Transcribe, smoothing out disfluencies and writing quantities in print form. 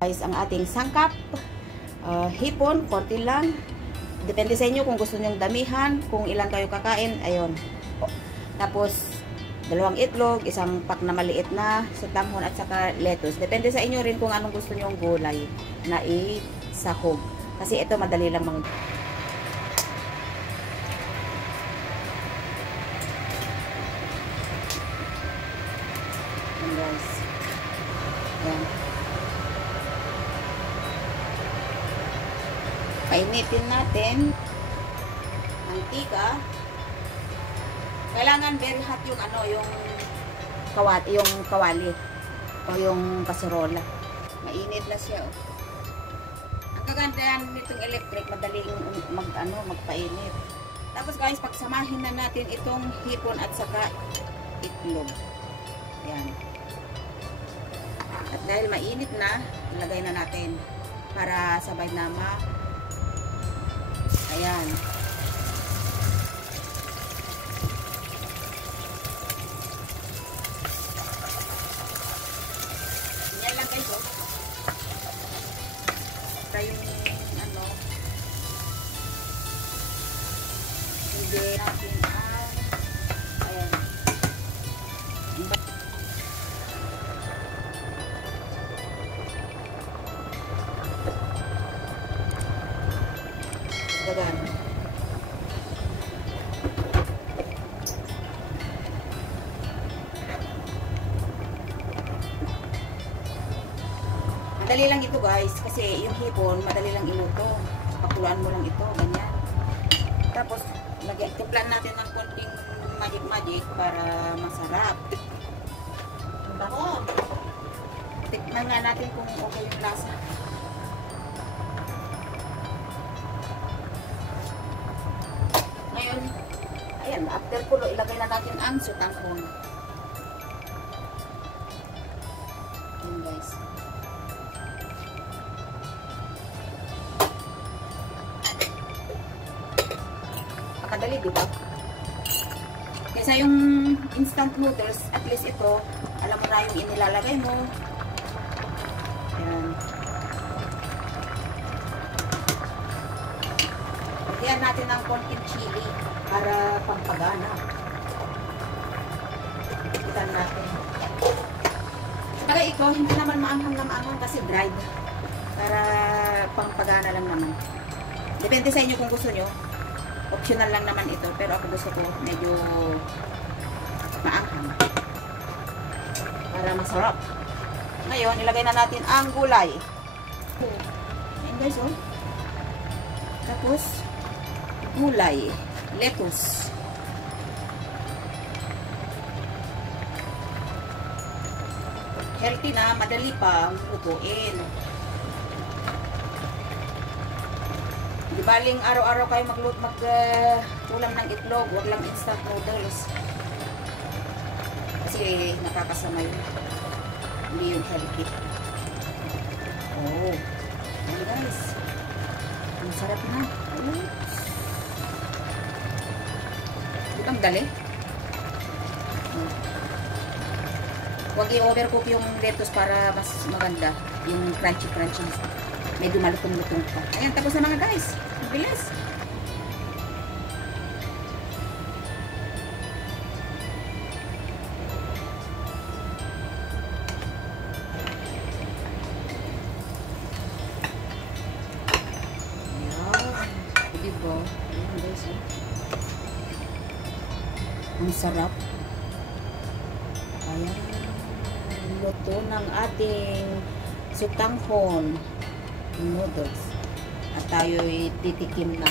Guys, ang ating sangkap, hipon, konti lang. Depende sa inyo kung gusto nyong damihan, kung ilan kayo kakain, ayun. Tapos, 2 itlog, isang pack na maliit na sutanghon at saka lettuce. Depende sa inyo rin kung anong gusto nyong gulay na isahog. Kasi ito madali lang mang... Ayan guys. Ayan. Painitin natin mantika. Kailangan very hot yung ano, yung kawali o yung kaserola. Mainit na siya. Oh. Ang kagandahan nitong electric, madaling magpainit. Tapos guys, pagsamahin na natin itong hipon at saka itlog. Ayan. At dahil mainit na, ilagay na natin para sabay na ayan. Yan lang guys, oh. Try yung ano. Hindi natin ang ayan. Dagan. Madali lang ito guys, kasi yung hipon madali lang iluto. Pakuluan mo lang ito, ganyan. Tapos timplan natin ng konting magic para masarap. Bako. Tikman nga natin kung okay yung lasa. Ngayon, ayan, after kulo, ilagay na natin ang sutanghon. Ayan guys. Pakadali, diba? Kaysa yung instant noodles, at least ito, alam mo na yung inilalagay mo. Ayan. Lagyan natin ng konting chili para pampagana. Ikitan natin. Saka ito, hindi naman maanghang na maanghang kasi dried. Para pampagana lang naman. Depende sa inyo kung gusto nyo. Optional lang naman ito. Pero ako gusto ko medyo maanghang. Para masarap. Ngayon, ilagay na natin ang gulay. Ayan guys, oh. Tapos, gulay, lettuce. Healthy na, madali pa lutuin. Di baling araw-araw kayo magtulang ng itlog, wag lang instant noodles. Kasi nakakasama yun. Hindi yung healthy. Oh, ayan guys. Ang sarap na. Ang dali. Huwag i-overcook yung lettuce para mas maganda. Yung crunchy-crunchy. Medyo malutong-lutong pa. Ayan, tapos na mga guys. Bilis. Ayan. Diba? Ayan guys. Ang sarap. Ayan. Luto ng ating sutanghon noodles. At tayo'y titikim na.